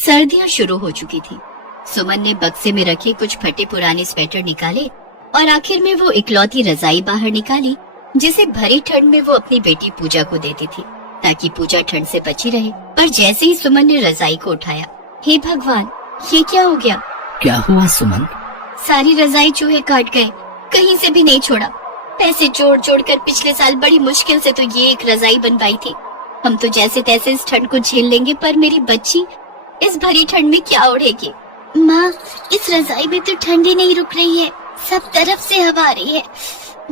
सर्दियां शुरू हो चुकी थी। सुमन ने बक्से में रखे कुछ फटे पुराने स्वेटर निकाले और आखिर में वो इकलौती रजाई बाहर निकाली जिसे भरी ठंड में वो अपनी बेटी पूजा को देती थी ताकि पूजा ठंड से बची रहे। पर जैसे ही सुमन ने रजाई को उठाया, हे भगवान, ये क्या हो गया? क्या हुआ सुमन? सारी रजाई चूहे काट गए, कहीं से भी नहीं छोड़ा। पैसे जोड़ जोड़ कर पिछले साल बड़ी मुश्किल से तो ये एक रजाई बनवाई थी। हम तो जैसे तैसे इस ठंड को झेल लेंगे, पर मेरी बच्ची इस भरी ठंड में क्या ओढ़ेगी? माँ, इस रजाई में तो ठंडी नहीं रुक रही है, सब तरफ से हवा आ रही है।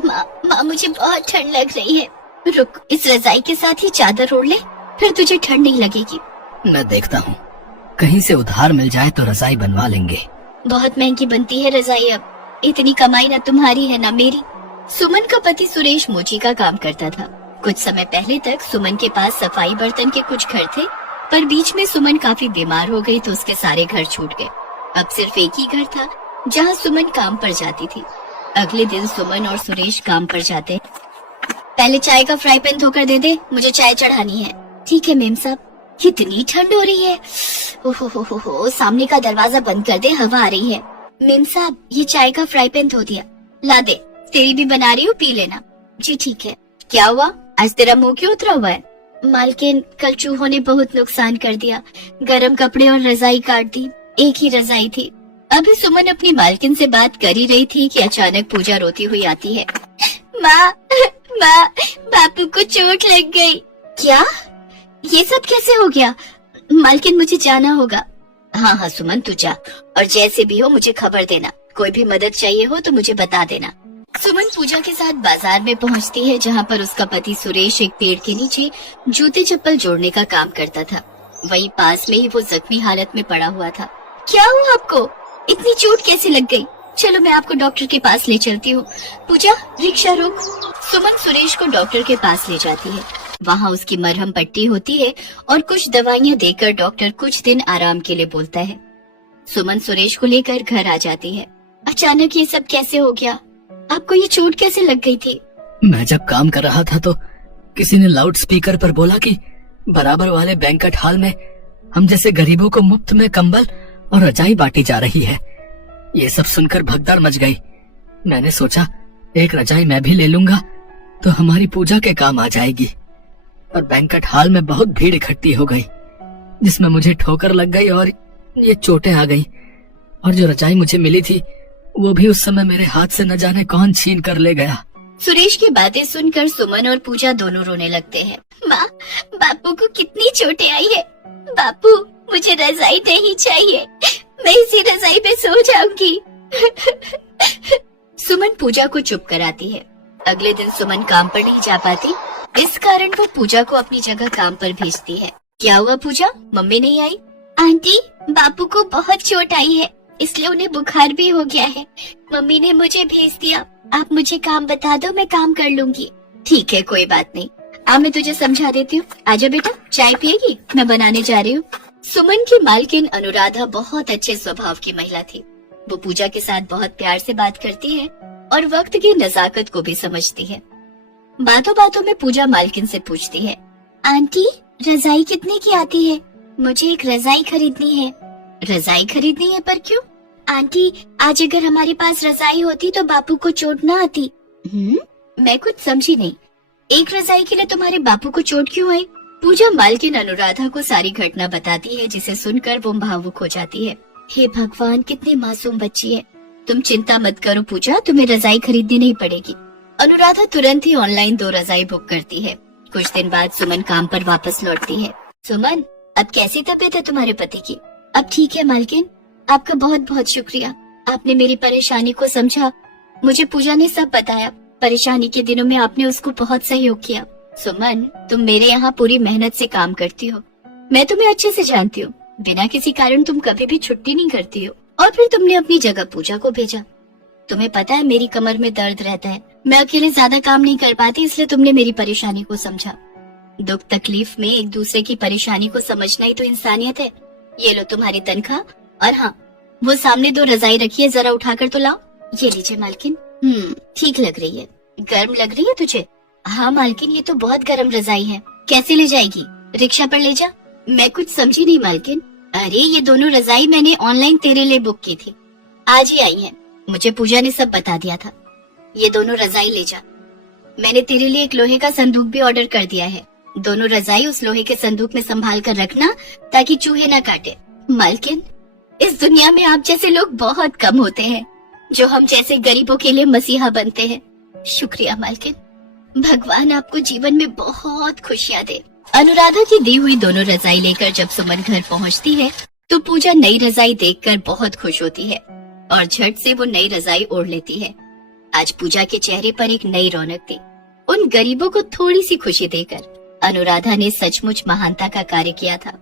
माँ, मुझे बहुत ठंड लग रही है। रुक, इस रजाई के साथ ही चादर ओढ़ ले, फिर तुझे ठंड नहीं लगेगी। मैं देखता हूँ, कहीं से उधार मिल जाए तो रजाई बनवा लेंगे। बहुत महंगी बनती है रजाई अब, इतनी कमाई न तुम्हारी है न मेरी। सुमन का पति सुरेश मोची का काम करता था। कुछ समय पहले तक सुमन के पास सफाई बर्तन के कुछ घर थे, पर बीच में सुमन काफी बीमार हो गई तो उसके सारे घर छूट गए। अब सिर्फ एक ही घर था जहाँ सुमन काम पर जाती थी। अगले दिन सुमन और सुरेश काम पर जाते। पहले चाय का फ्राई पैन धोकर दे दे, मुझे चाय चढ़ानी है। ठीक है मेम साहब। कितनी ठंड हो रही है। ओहो, सामने का दरवाजा बंद कर दे, हवा आ रही है। मेम साहब, ये चाय का फ्राई पैन धो दिया, ला दे। तेरी भी बना रही हूँ, पी लेना। जी ठीक है। क्या हुआ, आज तेरा मुंह क्यों उतरा हुआ है? मालकिन, कल चूहों ने बहुत नुकसान कर दिया। गरम कपड़े और रजाई काट दी। एक ही रजाई थी। अभी सुमन अपनी मालकिन से बात कर ही रही थी कि अचानक पूजा रोती हुई आती है। माँ, बापू को चोट लग गई। क्या? ये सब कैसे हो गया? मालकिन, मुझे जाना होगा। हाँ सुमन, तू जा, और जैसे भी हो मुझे खबर देना। कोई भी मदद चाहिए हो तो मुझे बता देना। सुमन पूजा के साथ बाजार में पहुंचती है जहां पर उसका पति सुरेश एक पेड़ के नीचे जूते चप्पल जोड़ने का काम करता था। वहीं पास में ही वो जख्मी हालत में पड़ा हुआ था। क्या हुआ आपको? इतनी चोट कैसे लग गई? चलो मैं आपको डॉक्टर के पास ले चलती हूँ। पूजा, रिक्शा रोक। सुमन सुरेश को डॉक्टर के पास ले जाती है। वहाँ उसकी मरहम पट्टी होती है और कुछ दवाइयाँ देकर डॉक्टर कुछ दिन आराम के लिए बोलता है। सुमन सुरेश को लेकर घर आ जाती है। अचानक ये सब कैसे हो गया? आपको ये चोट कैसे लग गई थी? मैं जब काम कर रहा था तो किसी ने लाउड स्पीकर पर बोला कि बराबर वाले बैंक्वेट हॉल में हम जैसे गरीबों को मुफ्त में कंबल और रजाई बांटी जा रही है। ये सब सुनकर भगदड़ मच गई। मैंने सोचा एक रजाई मैं भी ले लूंगा तो हमारी पूजा के काम आ जाएगी। पर बैंक्वेट हॉल में बहुत भीड़ इकट्ठी हो गई, जिसमें मुझे ठोकर लग गई और ये चोटें आ गई। और जो रजाई मुझे मिली थी वो भी उस समय मेरे हाथ से न जाने कौन छीन कर ले गया। सुरेश की बातें सुनकर सुमन और पूजा दोनों रोने लगते हैं। माँ, बापू को कितनी चोटें आई है। बापू, मुझे रजाई नहीं चाहिए, मैं इसी रजाई पे सो जाऊंगी। सुमन पूजा को चुप कराती है। अगले दिन सुमन काम पर नहीं जा पाती, इस कारण वो पूजा को अपनी जगह काम पर भेजती है। क्या हुआ पूजा, मम्मी नहीं आई? आंटी, बापू को बहुत चोट आई है, इसलिए उन्हें बुखार भी हो गया है। मम्मी ने मुझे भेज दिया। आप मुझे काम बता दो, मैं काम कर लूंगी। ठीक है, कोई बात नहीं। आ, मैं तुझे समझा देती हूँ। आजा बेटा, चाय पिएगी? मैं बनाने जा रही हूँ। सुमन की मालकिन अनुराधा बहुत अच्छे स्वभाव की महिला थी। वो पूजा के साथ बहुत प्यार से बात करती है और वक्त की नजाकत को भी समझती है। बातों बातों में पूजा मालकिन से पूछती है, आंटी, रजाई कितने की आती है? मुझे एक रजाई खरीदनी है। रजाई खरीदनी है, पर क्यों? आंटी, आज अगर हमारे पास रजाई होती तो बापू को चोट ना आती। मैं कुछ समझी नहीं। एक रजाई के लिए तुम्हारे बापू को चोट क्यों आई? पूजा मालकिन अनुराधा को सारी घटना बताती है, जिसे सुनकर वो भावुक हो जाती है। हे भगवान, कितनी मासूम बच्ची है। तुम चिंता मत करो पूजा, तुम्हें रजाई खरीदनी नहीं पड़ेगी। अनुराधा तुरंत ही ऑनलाइन 2 रजाई बुक करती है। कुछ दिन बाद सुमन काम पर वापस लौटती है। सुमन, अब कैसी तबीयत है तुम्हारे पति की? अब ठीक है मालकिन, आपका बहुत बहुत शुक्रिया। आपने मेरी परेशानी को समझा। मुझे पूजा ने सब बताया। परेशानी के दिनों में आपने उसको बहुत सहयोग किया। सुमन, तुम मेरे यहाँ पूरी मेहनत से काम करती हो, मैं तुम्हें अच्छे से जानती हूँ। बिना किसी कारण तुम कभी भी छुट्टी नहीं करती हो। और फिर तुमने अपनी जगह पूजा को भेजा। तुम्हें पता है मेरी कमर में दर्द रहता है, मैं अकेले ज्यादा काम नहीं कर पाती, इसलिए तुमने मेरी परेशानी को समझा। दुख तकलीफ में एक दूसरे की परेशानी को समझना ही तो इंसानियत है। ये लो तुम्हारी तनख्वाह, और हाँ, वो सामने 2 रजाई रखी है, जरा उठाकर तो लाओ। ये लीजिए मालकिन। ठीक लग रही है। गर्म लग रही है तुझे? हाँ मालकिन, ये तो बहुत गर्म रजाई है। कैसे ले जाएगी? रिक्शा पर ले जा। मैं कुछ समझी नहीं मालकिन। अरे ये दोनों रजाई मैंने ऑनलाइन तेरे लिए बुक की थी, आज ही आई है। मुझे पूजा ने सब बता दिया था। ये दोनों रजाई ले जा। मैंने तेरे लिए एक लोहे का संदूक भी ऑर्डर कर दिया है। दोनों रजाई उस लोहे के संदूक में संभाल कर रखना ताकि चूहे ना काटे। मालकिन, इस दुनिया में आप जैसे लोग बहुत कम होते हैं जो हम जैसे गरीबों के लिए मसीहा बनते हैं। शुक्रिया मालकिन, भगवान आपको जीवन में बहुत खुशियाँ दे। अनुराधा की दी हुई दोनों रजाई लेकर जब सुमन घर पहुंचती है तो पूजा नई रजाई देखकर बहुत खुश होती है और झट से वो नई रजाई ओढ़ लेती है। आज पूजा के चेहरे पर एक नई रौनक थी। उन गरीबों को थोड़ी सी खुशी देकर अनुराधा ने सचमुच महानता का कार्य किया था।